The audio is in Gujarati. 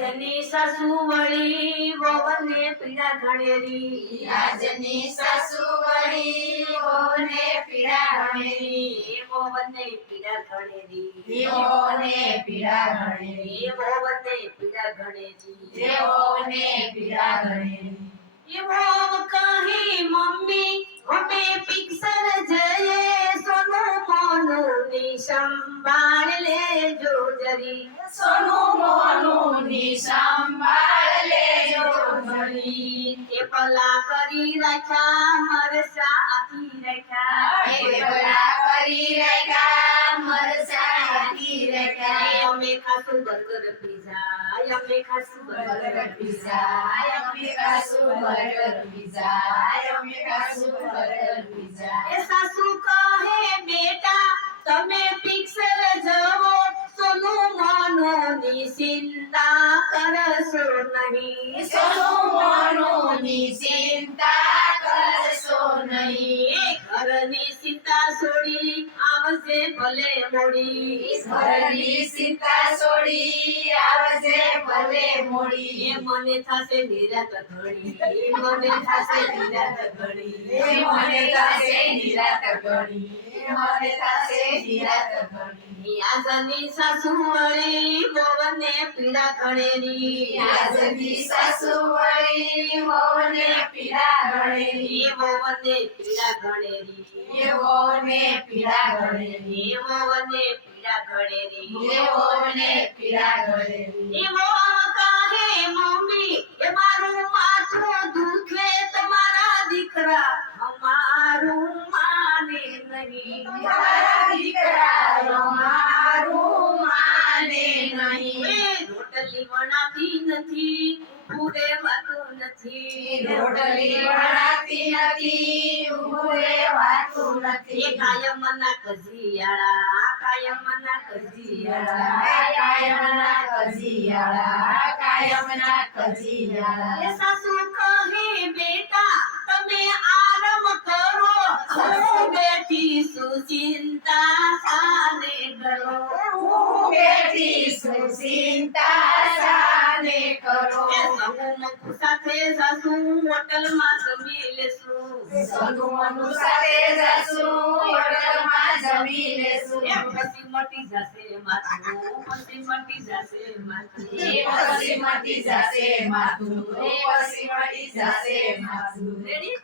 રાજની સાસુ વળી વહુને પીડા ઘણેરી રાજની સાસુ વળી વહુને પીડા ગણેરી એ વહુને પીડા ઘણેરી દેવોને પીડા ગણેરી એ વહુને પીડા ઘણેરી દેવોને પીડા ગણેરી એ સંભાળ લેજો જરી. સોનુ મોનુ ની સંભાળ લેજો જરી. એ પલા કરી રાખ્યા મરસા આખી રાખ્યા. એ પલા કરી રાખ્યા મરસા આખી રાખ્યા. અમે ખાશું બર્ગર પીઝા અમે ખાશું બર્ગર પીઝા અમે ખાશું બર્ગર પીઝા અમે ખાશું બર્ગર પીઝા સોનું મોનું ની ચિંતા કરશો નહીં સોનું મોનું ની ચિંતા કરશો નહીં ઘરની ચિંતા છોડી આવશે ભલે મોડી ઘરની ચિંતા છોડી આવજે ભલે મોડી મને થશે નિરાત ઘડી મને થશે નિરાત ઘડી મને થશે નિરાત ગણી મને થશે નિરાત ગણી આજની સાસુ વળી વહુને પીડા ઘણેરી આજની સાસુ વળી વહુને પીડા ગણેરી એ પીડા ઘણેરી એ વહુને પીડા ગણેરી એ પીડા ઘણેરી એ વહુને પીડા ગણેરી એ રોટલી વણાતી નથી પૂરે વાતું નથી. રોટલી વણાતી નથી ઉભુરે વાતું નથી. કાયમ ના કજિયાળા કાયમના કજિયાળા કાયમના કજિયાળા કાયમના કજિયાળા સાસુ કહે બેટા તમે આરામ કરો. હું બેઠી સુચિંતા સાને કરો હું બેઠી છું ચિંતા કરો. સહુ સાથે સાસુ હોટલમાં જમી લેશું. સગુમનું સાથે જશું હોટલમાં જમી લેશું. પછી મટી જશે માથું પછી મટી જશે માથું. પછી મટી જશે માથું પછી મટી જશે માથું. રેડી